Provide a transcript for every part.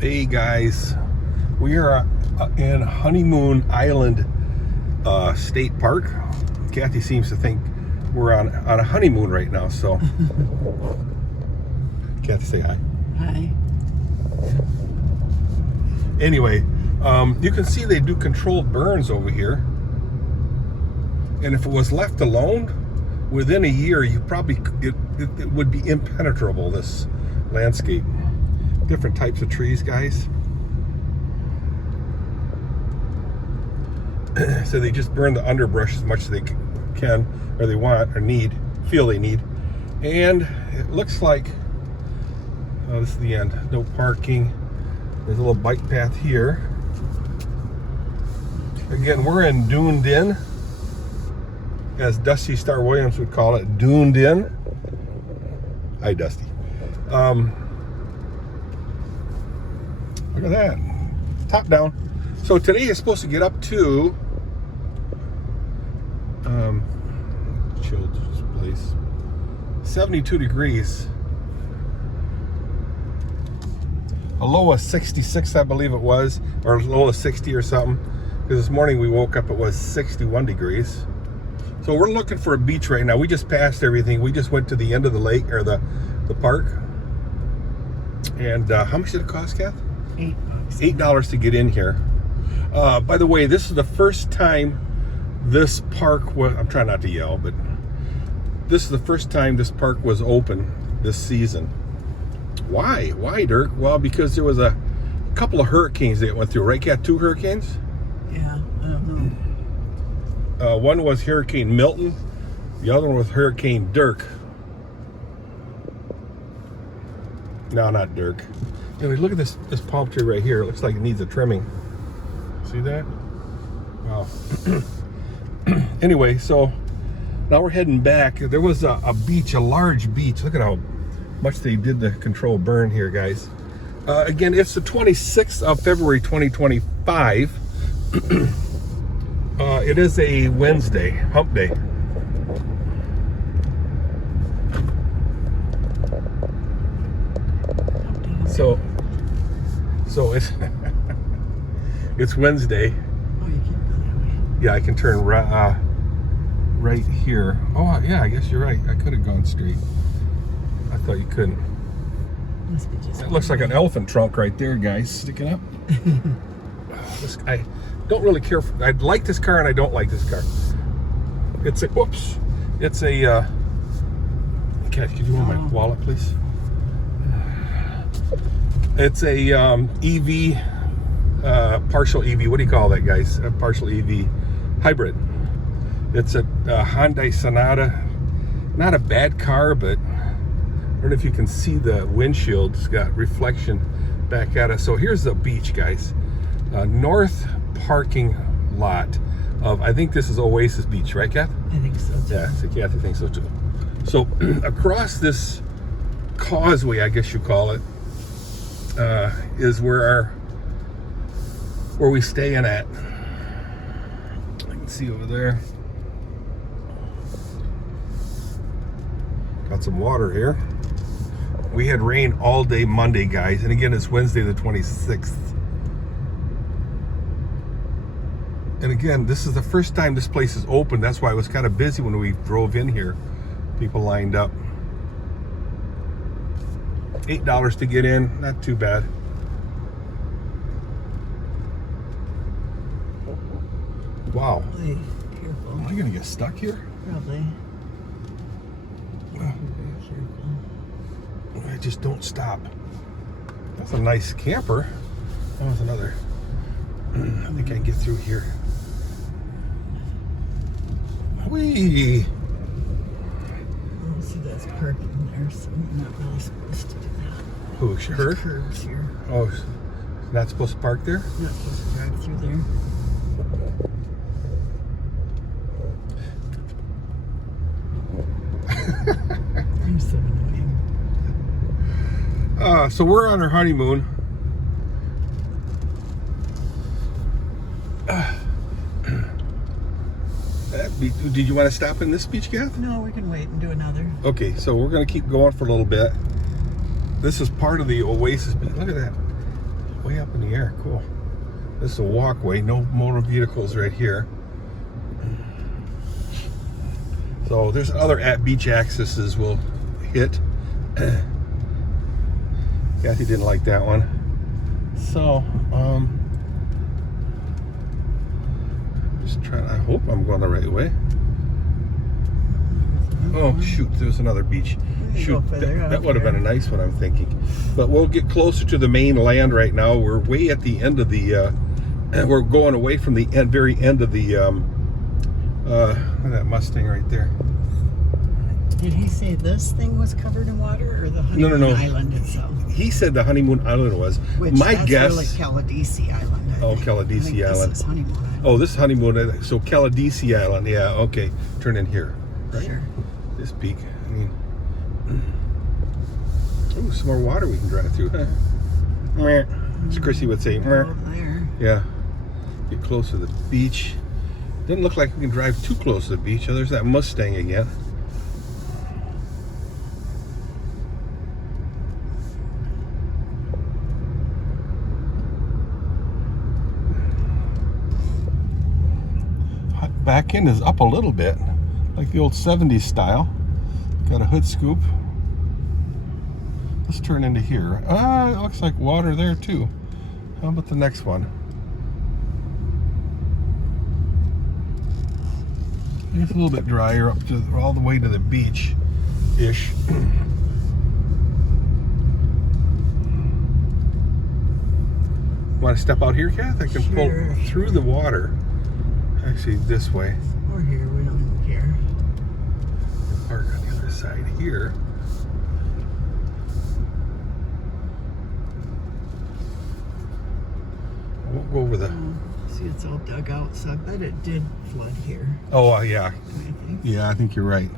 Hey guys, we are in Honeymoon Island State Park. Kathy seems to think we're on a honeymoon right now, so Kathy, say hi. Hi. Anyway, you can see they do controlled burns over here, and if it was left alone, within a year, you probably it would be impenetrable, this landscape. Different types of trees, guys. So they just burn the underbrush as much as they can, or they want, or feel they need. And it looks like, oh, this is the end. No parking. There's a little bike path here. Again, we're in Duned In, as Dusty Star Williams would call it, Duned In. Hi, Dusty. Look at that, top down. So today is supposed to get up to chilled this place, 72 degrees. A low of 66, I believe it was, or a low of 60 or something. Because this morning we woke up, it was 61 degrees. So we're looking for a beach right now. We just passed everything. We just went to the end of the lake, or the park. And how much did it cost, Kath? $8 to get in here. By the way, this is the first time this park was, I'm trying not to yell, but this is the first time this park was open this season. Why? Why, Dirk? Well, because there was a couple of hurricanes that went through, right, Kat? 2 hurricanes? Yeah, I don't know. One was Hurricane Milton. The other one was Hurricane Dirk. No, not Dirk. Anyway, look at this palm tree right here. It looks like it needs a trimming. See that? Wow. Anyway, so now we're heading back. There was a beach, a large beach. Look at how much they did the control burn here, guys. Again, it's the 26th of February, 2025. It is a Wednesday, hump day. So it's it's Wednesday. Oh, you can't go that way. Yeah, I can turn right here. Oh, yeah, I guess you're right. I could have gone straight. I thought you couldn't. Must be just. That looks like an elephant trunk right there, guys, sticking up. I don't really care. I like this car and I don't like this car. It's a, whoops. It's a, Kat, could you hold my wallet, please? It's a EV, partial EV. What do you call that, guys? A partial EV hybrid. It's a Hyundai Sonata. Not a bad car, but I don't know if you can see the windshield. It's got reflection back at us. So here's the beach, guys. North parking lot of, I think this is Oasis Beach, right, Kath? I think so too. Yeah, so Kathy thinks so too. So across this causeway, I guess you call it, is where we stay in at. I can see over there. Got some water here. We had rain all day Monday, guys, and again it's Wednesday the 26th. And again, this is the first time this place is open. That's why it was kind of busy when we drove in here. People lined up. $8 to get in, not too bad. Wow. Hey, careful. Am I gonna get stuck here? Probably. Be very careful. I just don't stop. That's a nice camper. That was another. I think I can get through here. Whee! Oh, see, that's parking there, so I'm not really supposed to do that. Who, her? There's curbs here. Oh, not supposed to park there? Not supposed to drive through there. I'm so annoying. So we're on our honeymoon. Did you want to stop in this beach, Kath? No, we can wait and do another. Okay, so we're going to keep going for a little bit. This is part of the Oasis beach. Look at that. way up in the air. Cool. This is a walkway. No motor vehicles right here. So there's other beach accesses we'll hit. Kathy didn't like that one. So, just trying. I hope I'm going the right way. Oh shoot, there's another beach. Shoot, that would have been a nice one, I'm thinking. But we'll get closer to the main land right now. We're way at the end of the. We're going away from the very end of the. Look at that Mustang right there. Did he say this thing was covered in water, or the Honeymoon Island itself? He said the Honeymoon Island was. Which My that's guess. Really Caladesi Island. I think. Caladesi Island. This is Honeymoon Island. Oh, this is Honeymoon Island. So Caladesi Island. Yeah. Okay. Turn in here. Right? Sure. This peak. I mean. Oh, some more water we can drive through. Huh? As Chrissy would say. Over there. Yeah. Get close to the beach. Doesn't look like we can drive too close to the beach. Oh, there's that Mustang again. Back end is up a little bit, like the old 70s style. Got a hood scoop. Let's turn into here. It looks like water there too. How about the next one? It's a little bit drier up to all the way to the beach-ish. Want to step out here, Kath? I can pull through the water. Actually, this way. Or here, we don't care. Park on the other side here. I won't go over the. See, it's all dug out, so I bet it did flood here. Oh, yeah. I think. Yeah, I think you're right.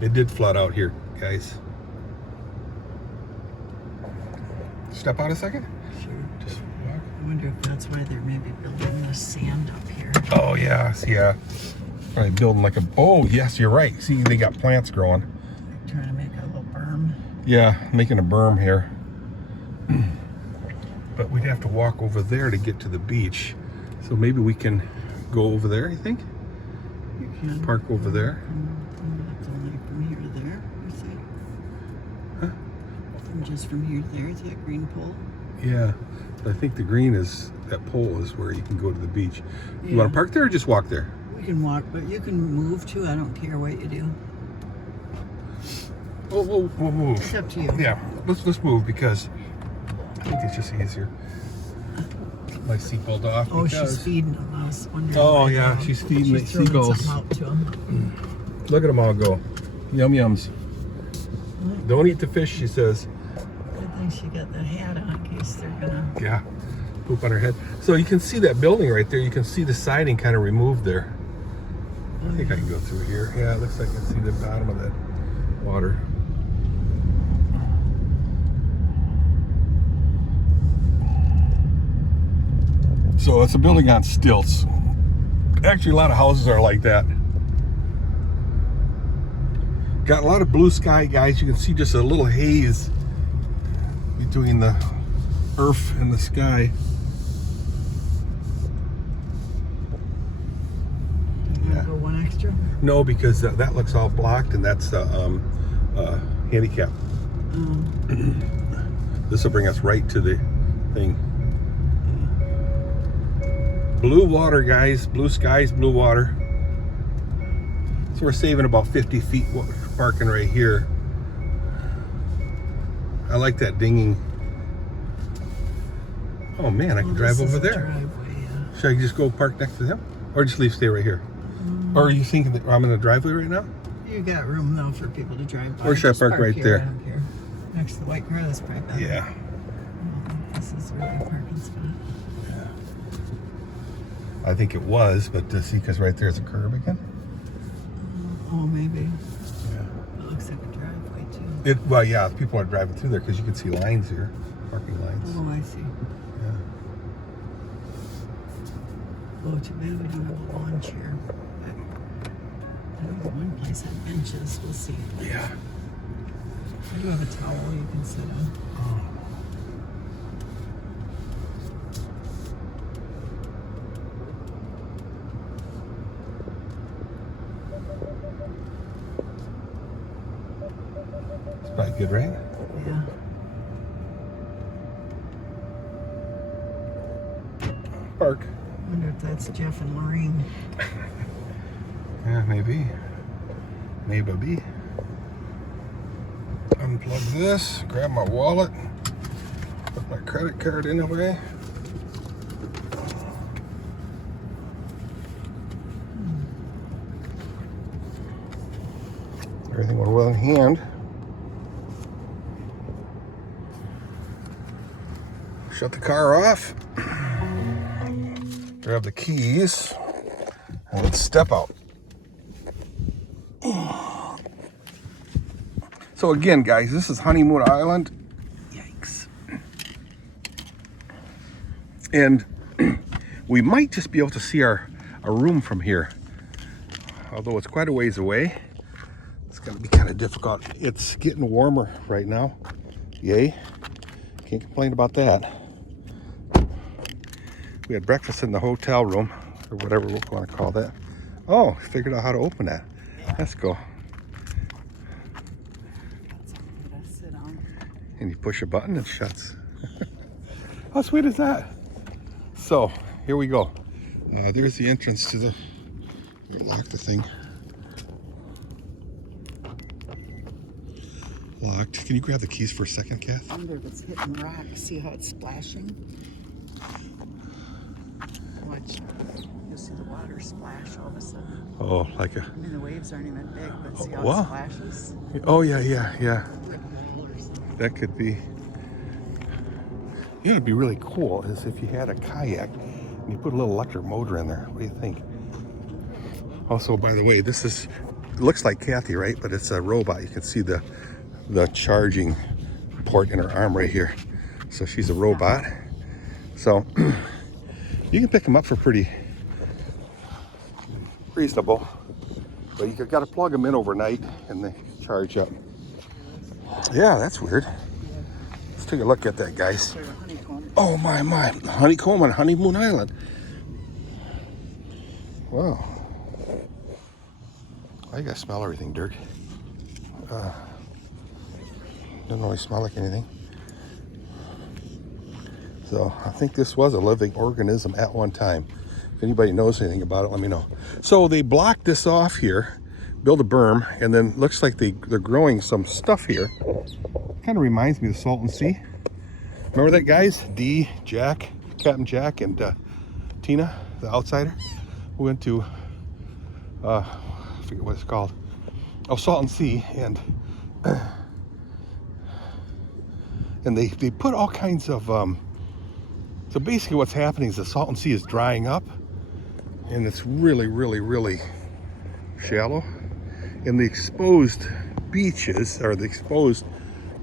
It did flood out here, guys. Step out a second. Sure. Just walk. I wonder if that's why they're maybe building the sand up here. Oh, yeah. Yeah. Probably building like a. Oh, yes, you're right. See, they got plants growing. They're trying to make a little berm. Yeah, making a berm here. But we'd have to walk over there to get to the beach. So maybe we can go over there, you think? You can. Park over there. It's only from here to there, I see. Huh? From just from here to there, is that green pole? Yeah. I think the green is, that pole is where you can go to the beach. Yeah. You want to park there or just walk there? We can walk, but you can move too. I don't care what you do. We'll move. It's up to you. Yeah, let's move because I think it's just easier. Put my seatbelt off. Oh, because... she's feeding them. I was wondering. Oh, yeah, she's feeding the seagulls. Something out to them. Look at them all go. Yum yums. Don't eat the fish, she says. Good thing she got that hat on in case they're gonna. Yeah, poop on her head. So you can see that building right there. You can see the siding kind of removed there. I think I can go through here. Yeah, it looks like I can see the bottom of that water. So it's a building on stilts. Actually, a lot of houses are like that. Got a lot of blue sky, guys. You can see just a little haze between the earth and the sky. Yeah. Go one extra. No, because that looks all blocked, and that's handicap. This will bring us right to the thing. Blue water, guys. Blue skies, blue water. So we're saving about 50 feet parking right here. I like that dinging. Oh man, I can drive over there. Driveway, yeah. Should I just go park next to them? Or just stay right here? Or are you thinking that I'm in the driveway right now? You got room though for people to drive by. Or should I Just park right here, there? I don't care. Next to the white car, that's probably better. Yeah. This is really a parking spot. I think it was, but see, because right there's a curb again. Oh, maybe. Yeah. It looks like a driveway too. Well, yeah, people are driving through there because you can see lines here, parking lines. Oh, I see. Yeah. Oh, too bad we don't have a lawn chair. But I know one place had benches. We'll see. Yeah. I do have a towel you can sit on. Good, right? Yeah. Park. I wonder if that's Jeff and Maureen. Yeah, maybe. Maybe. Unplug this, grab my wallet, put my credit card in the way. Everything went well in hand. Shut the car off. Grab the keys and let's step out. So again, guys, this is Honeymoon Island. Yikes. And we might just be able to see our room from here. Although it's quite a ways away. It's gonna be kind of difficult. It's getting warmer right now. Yay. Can't complain about that. We had breakfast in the hotel room, or whatever we want to call that. Oh, figured out how to open that. Let's go. And you push a button, it shuts. How sweet is that? So, here we go. There's the entrance to the... Lock the thing. Locked. Can you grab the keys for a second, Kath? I wonder if it's hitting rocks. See how it's splashing? Watch. You'll see the water splash all of a sudden. Oh, like a... I mean, the waves aren't even big, but see how wow. it splashes? Oh, yeah. That could be... You know, it'd be really cool is if you had a kayak and you put a little electric motor in there. What do you think? Also, by the way, this is... It looks like Kathy, right? But it's a robot. You can see the charging port in her arm right here. So she's a robot. So you can pick them up for pretty reasonable, but you got to plug them in overnight and they charge up. Yeah, that's weird. Let's take a look at that, guys. Oh my, honeycomb on Honeymoon Island. Wow. I gotta smell everything, Dirk. Doesn't really smell like anything. So I think this was a living organism at one time. If anybody knows anything about it, let me know. So they blocked this off here, built a berm, and then looks like they're growing some stuff here. Kind of reminds me of the Salton Sea. Remember that, guys? Dee, Jack, Captain Jack, and Tina, the outsider, who went to, I forget what it's called. Oh, Salton Sea, and they put all kinds of, so basically what's happening is the Salton Sea is drying up, and it's really, really, really shallow. And the exposed beaches, or the exposed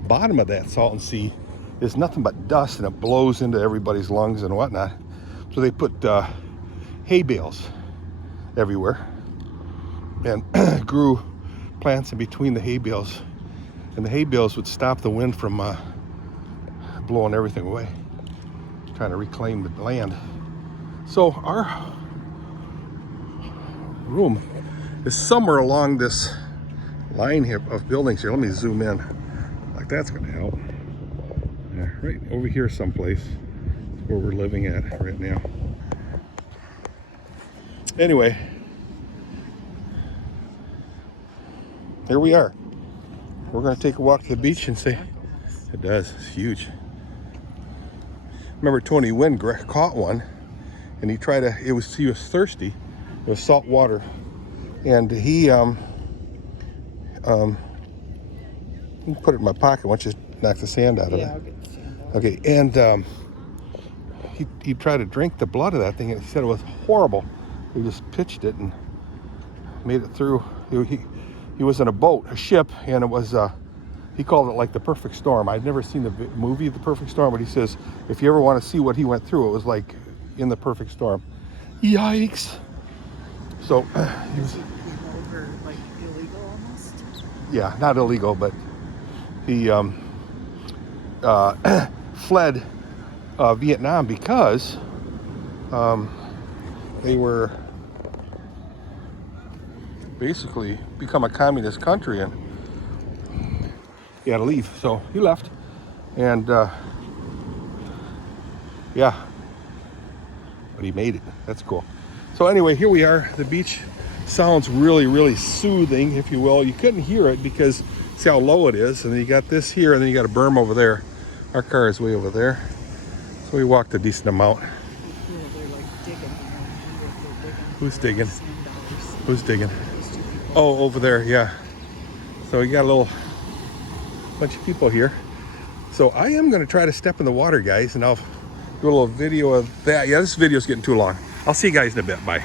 bottom of that Salton Sea, is nothing but dust, and it blows into everybody's lungs and whatnot. So they put hay bales everywhere, and grew plants in between the hay bales, and the hay bales would stop the wind from blowing everything away, trying to reclaim the land. So our room is somewhere along this line here of buildings here. Let me zoom in. Like that's gonna help. Yeah, right over here someplace is where we're living at right now. Anyway, here we are. We're gonna take a walk to the beach and say, it does, it's huge. Remember Tony Wynn caught one, and he tried to, he was thirsty. It was salt water, and he you can put it in my pocket once you knock the sand out of it. I'll get the sand out. Okay, and he tried to drink the blood of that thing, and he said it was horrible. He just pitched it and made it through. He was in a boat, a ship, and it was he called it like the perfect storm. I'd never seen the movie The Perfect Storm, but he says if you ever want to see what he went through, it was like in The Perfect Storm. Yikes! So he was over like illegal almost. Yeah, not illegal, but he fled Vietnam because they were basically become a communist country, and he had to leave, so he left. And yeah, but he made it. That's cool. So anyway, here we are. The beach sounds really, really soothing, if you will. You couldn't hear it because see how low it is, and then you got this here, and then you got a berm over there. Our car is way over there, so we walked a decent amount. They're like digging. Who's digging? $7. Who's digging? Those 2 people. Oh, over there, yeah. So we got a little bunch of people here. So I am going to try to step in the water, guys, and I'll do a little video of that. Yeah, this video's getting too long. I'll see you guys in a bit. Bye.